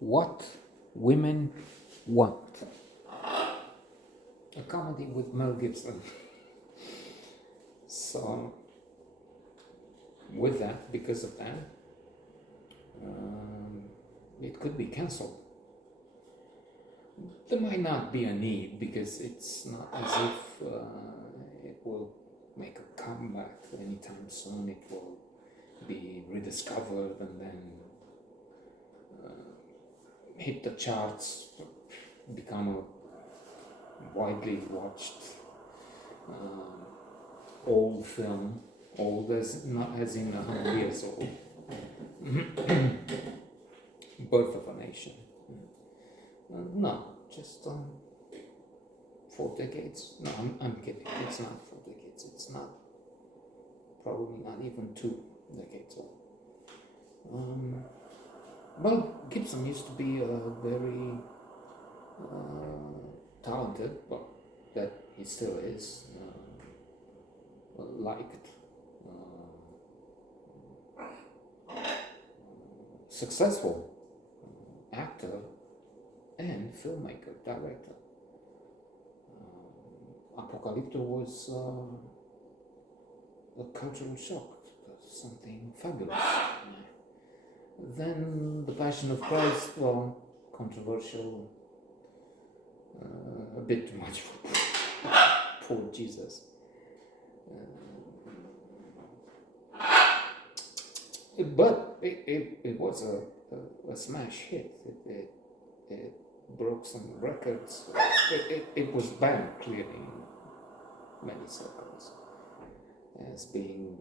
What Women Want. A comedy with Mel Gibson. So, with that, because of that, it could be cancelled. There might not be a need because it's not as if it will make a comeback anytime soon. It will be rediscovered and then hit the charts, become a widely watched old film, old as not as in 100 years old. Birth of a Nation. No, just 4 decades. No, I'm kidding. It's not 4 decades. It's not, probably not even 2 decades old. Well, Gibson used to be a very talented, but that he still is, liked, successful actor and filmmaker, director. Apocalypto was a cultural shock, something fabulous. Then The Passion of Christ, well, controversial, a bit too much for poor Jesus. But it was a smash hit. It broke some records. It was banned clearly in many circles as being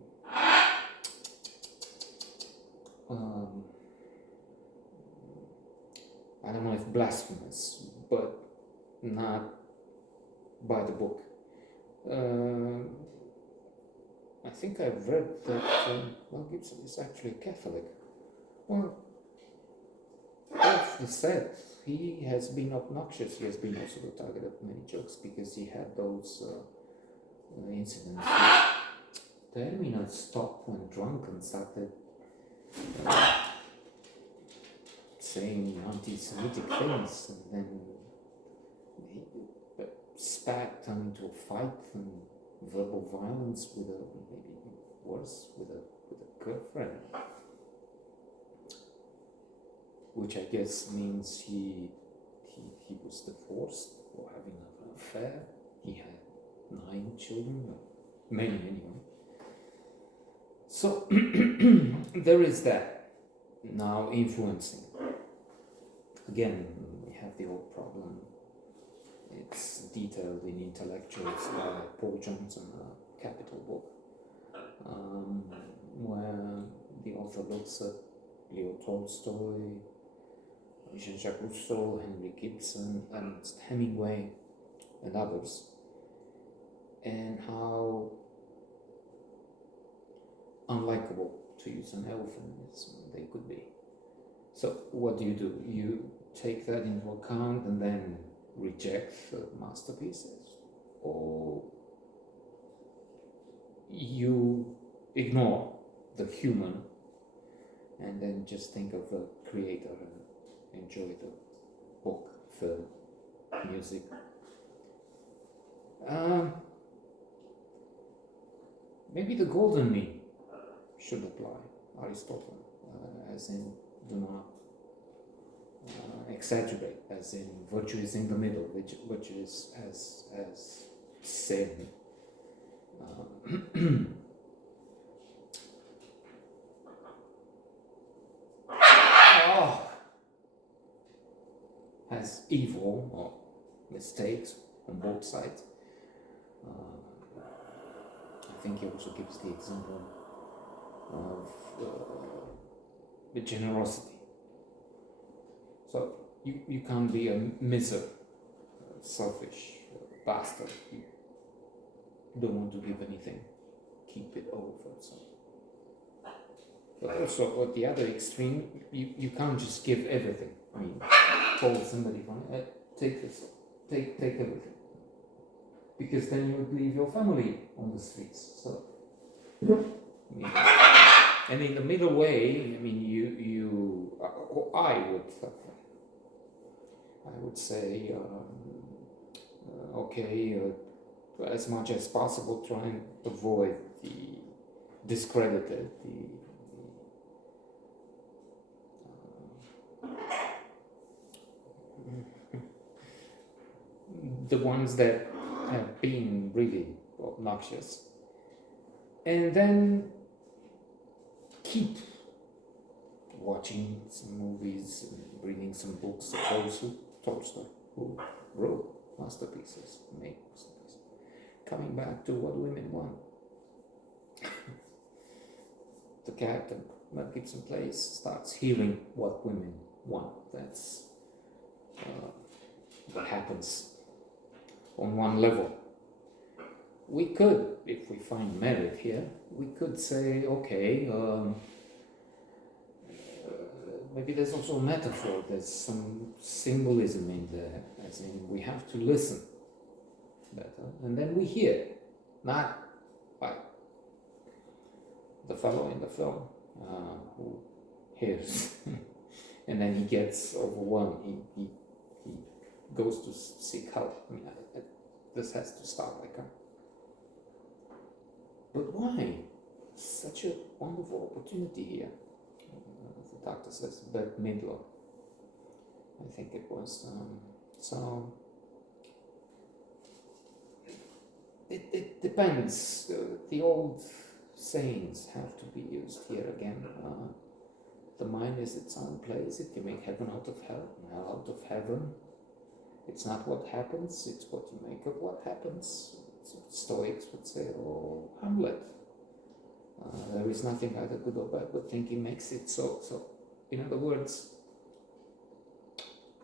I don't know if blasphemous, but not by the book. I think I've read that Mel Gibson is actually Catholic. Well, off the set, he has been obnoxious. He has been also the target of many jokes because he had those incidents. The terminal stopped when drunk and started saying anti-Semitic things, and then spat turned into a fight and verbal violence with a, maybe worse, with a girlfriend, which I guess means he was divorced or having an affair. He had 9 children, many anyway. So there is that now influencing. Again, we have the old problem. It's detailed in Intellectuals by Paul Johnson, a capital book, where the author looks at Leo Tolstoy, Jean-Jacques Rousseau, Henry Gibson, Ernest Hemingway, and others, and how unlikable, to use an euphemism, they could be. So what do? You take that into account and then reject the masterpieces, or you ignore the human and then just think of the creator and enjoy the book, film, music. Maybe the golden mean should apply, Aristotle, as in do not exaggerate, as in virtue is in the middle, which is as sin. Has evil or mistakes on both sides. I think he also gives the example of the generosity. So you can't be a miser, selfish bastard. You don't want to give anything, keep it over. So. But also at the other extreme, you can't just give everything. I mean, call somebody from take this, take everything, because then you would leave your family on the streets. So, and in the middle way, I mean, I would I would say, okay, as much as possible, try and avoid the discredited, the ones that have been really obnoxious, and then keep watching some movies and reading some books of those who Tolstoy, who wrote masterpieces, made masterpieces. Coming back to what women want. The character Mel Gibson plays starts hearing what women want. That's what happens on one level. We could, if we find merit here, we could say, okay, maybe there's also a metaphor, there's some symbolism in there, as in we have to listen better, and then we hear, not like the fellow in the film who hears and then he gets overwhelmed, he goes to seek help. I mean, this has to start like that. But why? Such a wonderful opportunity here. The doctor says, Bette Midler, I think it was. So it depends. The old sayings have to be used here again. The mind is its own place. It can make heaven out of hell and hell out of heaven. It's not what happens, it's what you make of what happens. Stoics would say, oh, Hamlet. There is nothing either good or bad, but thinking makes it so. So, in other words,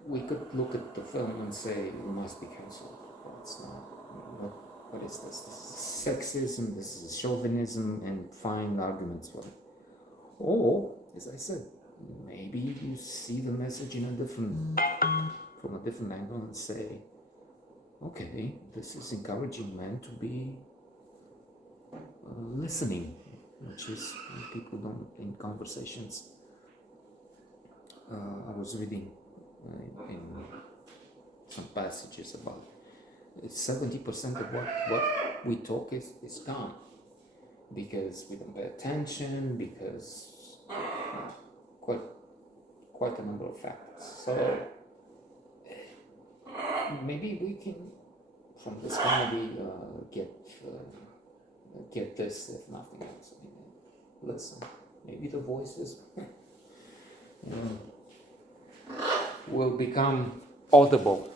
we could look at the film and say, you must be cancelled. That's not, what is this? This is sexism, this is chauvinism, and find arguments for it. Or, as I said, maybe you see the message in from a different angle and say, okay, this is encouraging men to be listening, which is people don't in conversations. I was reading in some passages about 70% of what we talk is gone because we don't pay attention, because quite a number of factors. So maybe we can, from this comedy, get this, if nothing else. I mean, listen, maybe the voices will become audible